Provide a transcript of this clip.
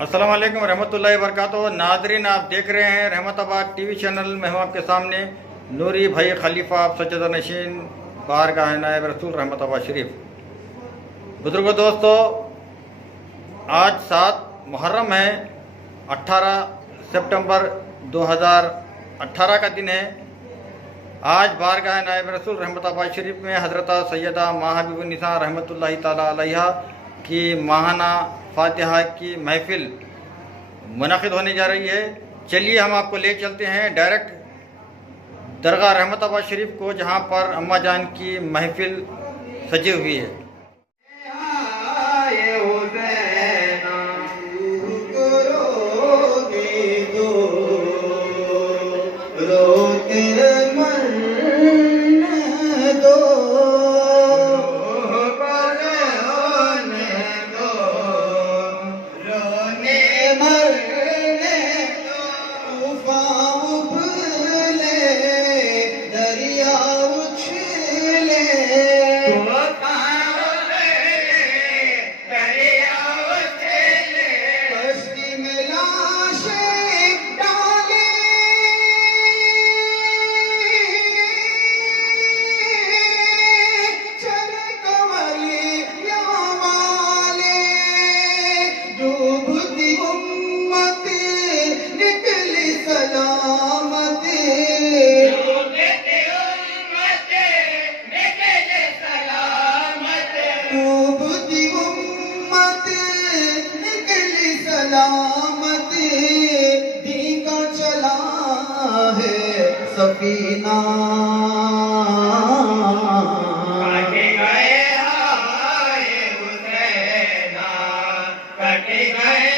अस्सलाम वालेकुम रहमतुल्लाहि व बरकातुहू। नादरीन, आप देख रहे हैं रहमताबाद टीवी चैनल में। हम आपके सामने नूरी भाई खलीफा आप सज्जदा नशीन बारगाह नायब रसूल रहमताबाद शरीफ। बुजुर्गों दोस्तों, आज 7 मुहर्रम है, 18 सितंबर 2018 का दिन है। आज बारगाह नायब रसूल रहमताबाद शरीफ में हज़रत सैयदा माँ हबीबुन्निसा रहमतुल्लाहि ताला अलैहा की माहाना फातिहा की महफिल मुनक़िद होने जा रही है। चलिए हम आपको ले चलते हैं डायरेक्ट दरगाह रहमताबाद शरीफ को, जहाँ पर अम्मा जान की महफिल सजी हुई है। सफीना कटे गए हाय हुसैना, कटे गए